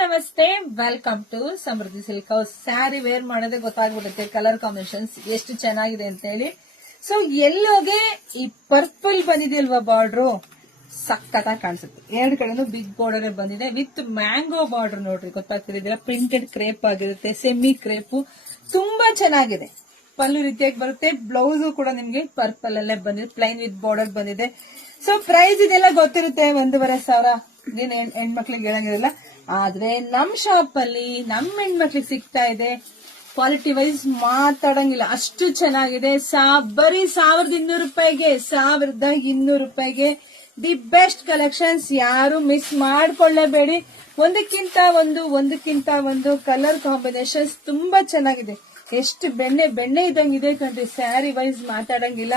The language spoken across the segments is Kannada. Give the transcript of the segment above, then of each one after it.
ನಮಸ್ತೆ, welcome to Samriddhi silk house. Sari wear ಮಾಡೋದೇ ಗೊತ್ತಾಗ್ಬಿಡುತ್ತೆ ಕಲರ್ ಕಾಂಬಿನೇಷನ್ಸ್ ಎಷ್ಟು ಚೆನ್ನಾಗಿದೆ ಅಂತ ಹೇಳಿ. ಸೊ ಎಲ್ಲೋಗೆ ಈ ಪರ್ಪಲ್ ಬಂದಿದೆಯಲ್ವಾ ಬಾರ್ಡ್ರು, ಸಕ್ಕತ್ತಾಗಿ ಕಾಣಿಸುತ್ತೆ. ಎರಡು ಕಡೆನೂ ಬಿಗ್ ಬಾರ್ಡರ್ ಬಂದಿದೆ ವಿತ್ ಮ್ಯಾಂಗೋ ಬಾರ್ಡರ್. ನೋಡ್ರಿ, ಗೊತ್ತಾಗ್ತಿದೆಯಲ್ಲ, ಪ್ರಿಂಟೆಡ್ ಕ್ರೇಪ್ ಆಗಿರುತ್ತೆ, ಸೆಮಿ ಕ್ರೇಪು, ತುಂಬಾ ಚೆನ್ನಾಗಿದೆ. ಪಲ್ಲು ರೀತಿಯಾಗಿ ಬರುತ್ತೆ. ಬ್ಲೌಸ್ ಕೂಡ ನಿಮ್ಗೆ ಪರ್ಪಲ್ ಅಲ್ಲೇ ಬಂದಿದೆ, ಪ್ಲೈನ್ ವಿತ್ ಬಾರ್ಡರ್ ಬಂದಿದೆ. ಸೊ ಪ್ರೈಸ್ ಇದೆಲ್ಲ ಗೊತ್ತಿರುತ್ತೆ, 1,500,000 ಇದೇನು ಹೆಣ್ಮಕ್ಳಿಗೆ ಹೇಳಂಗಿರಲ್ಲ. ಆದ್ರೆ ನಮ್ ಶಾಪ್ ಅಲ್ಲಿ ನಮ್ ಹೆಣ್ಮಕ್ಳಿಗೆ ಸಿಗ್ತಾ ಇದೆ. ಕ್ವಾಲಿಟಿ ವೈಸ್ ಮಾತಾಡಂಗಿಲ್ಲ, ಅಷ್ಟು ಚೆನ್ನಾಗಿದೆ. ಬರೀ 1,200 ರೂಪಾಯಿಗೆ, 1,200 ರೂಪಾಯಿಗೆ ದಿ ಬೆಸ್ಟ್ ಕಲೆಕ್ಷನ್ಸ್. ಯಾರು ಮಿಸ್ ಮಾಡ್ಕೊಳ್ಳೇಬೇಡಿ. ಒಂದಕ್ಕಿಂತ ಒಂದು ಕಲರ್ ಕಾಂಬಿನೇಷನ್ಸ್ ತುಂಬಾ ಚೆನ್ನಾಗಿದೆ. ಎಷ್ಟು ಬೆಣ್ಣೆ ಇದ್ದಂಗಿದೆ ಕಣ್ರಿ. ಸ್ಯಾರಿ ವೈಸ್ ಮಾತಾಡಂಗಿಲ್ಲ.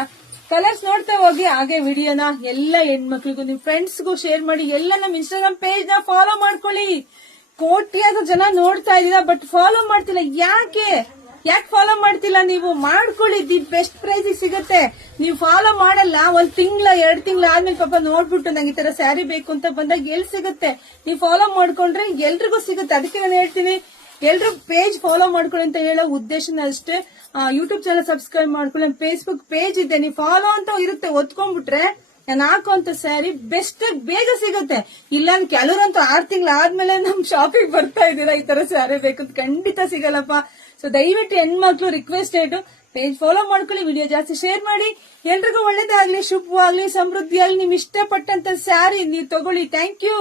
ಕಲರ್ಸ್ ನೋಡ್ತಾ ಹೋಗಿ. ಹಾಗೆ ವಿಡಿಯೋನ ಎಲ್ಲ ಹೆಣ್ಮಕ್ಳಿಗೂ ನಿಮ್ ಫ್ರೆಂಡ್ಸ್ಗೂ ಶೇರ್ ಮಾಡಿ. ಎಲ್ಲ ನಮ್ ಇನ್ಸ್ಟಾಗ್ರಾಮ್ ಪೇಜ್ ನ ಫಾಲೋ ಮಾಡ್ಕೊಳ್ಳಿ. ಕೋಟ್ಯಾದ ಜನ ನೋಡ್ತಾ ಇದೀರಾ, ಬಟ್ ಫಾಲೋ ಮಾಡ್ತಿಲ್ಲ. ಯಾಕೆ ಫಾಲೋ ಮಾಡ್ತಿಲ್ಲ? ನೀವು ಮಾಡ್ಕೊಳ್ಳಿ, ದಿ ಬೆಸ್ಟ್ ಪ್ರೈಸ್ ಸಿಗುತ್ತೆ. ನೀವು ಫಾಲೋ ಮಾಡಲ್ಲ, 1 ತಿಂಗಳ 2 ತಿಂಗಳ ಆದ್ಮೇಲೆ ಪಾಪ ನೋಡ್ಬಿಟ್ಟು ನಂಗೆ ಈ ತರ ಸ್ಯಾರಿ ಬೇಕು ಅಂತ ಬಂದಾಗ ಎಲ್ಲಿ ಸಿಗುತ್ತೆ? ನೀವು ಫಾಲೋ ಮಾಡ್ಕೊಂಡ್ರೆ ಎಲ್ರಿಗೂ ಸಿಗುತ್ತೆ. ಅದಕ್ಕೆ ನಾನು ಹೇಳ್ತೀನಿ, ಎಲ್ರು ಪೇಜ್ ಫಾಲೋ ಮಾಡ್ಕೊಳ್ಳಿ ಅಂತ ಹೇಳೋ ಉದ್ದೇಶನ ಅಷ್ಟೇ. ಯೂಟ್ಯೂಬ್ ಚಾನಲ್ ಸಬ್ಸ್ಕ್ರೈಬ್ ಮಾಡ್ಕೊಳ್ಳಿ. ಫೇಸ್ಬುಕ್ ಪೇಜ್ ಇದೆ, ನೀವು ಫಾಲೋ ಅಂತ ಇರುತ್ತೆ. ಒತ್ಕೊಂಡ್ಬಿಟ್ರೆ ನಾನು ಹಾಕುವಂತ ಸ್ಯಾರಿ ಬೆಸ್ಟ್ ಬೇಗ ಸಿಗುತ್ತೆ. ಇಲ್ಲ ಕೆಲವರಂತೂ 6 ತಿಂಗಳ ಆದ್ಮೇಲೆ ನಮ್ ಶಾಪಿಗೆ ಬರ್ತಾ ಇದ್ದೀರಾ, ಈ ತರ ಸ್ಯಾರಿ ಬೇಕು ಅಂತ. ಖಂಡಿತ ಸಿಗಲ್ಲಪ್ಪ. ಸೊ ದಯವಿಟ್ಟು ಹೆಣ್ಮಕ್ಳು ರಿಕ್ವೆಸ್ಟೆಡ್, ಪೇಜ್ ಫಾಲೋ ಮಾಡ್ಕೊಳ್ಳಿ, ವಿಡಿಯೋ ಜಾಸ್ತಿ ಶೇರ್ ಮಾಡಿ. ಎಲ್ರಿಗೂ ಒಳ್ಳೇದಾಗ್ಲಿ, ಶುಭವಾಗ್ಲಿ, ಸಮೃದ್ಧಿಯಾಗ್ಲಿ. ನಿಮ್ ಇಷ್ಟಪಟ್ಟಂತ ಸ್ಯಾರಿ ನೀವು ತಗೊಳ್ಳಿ. Thank you.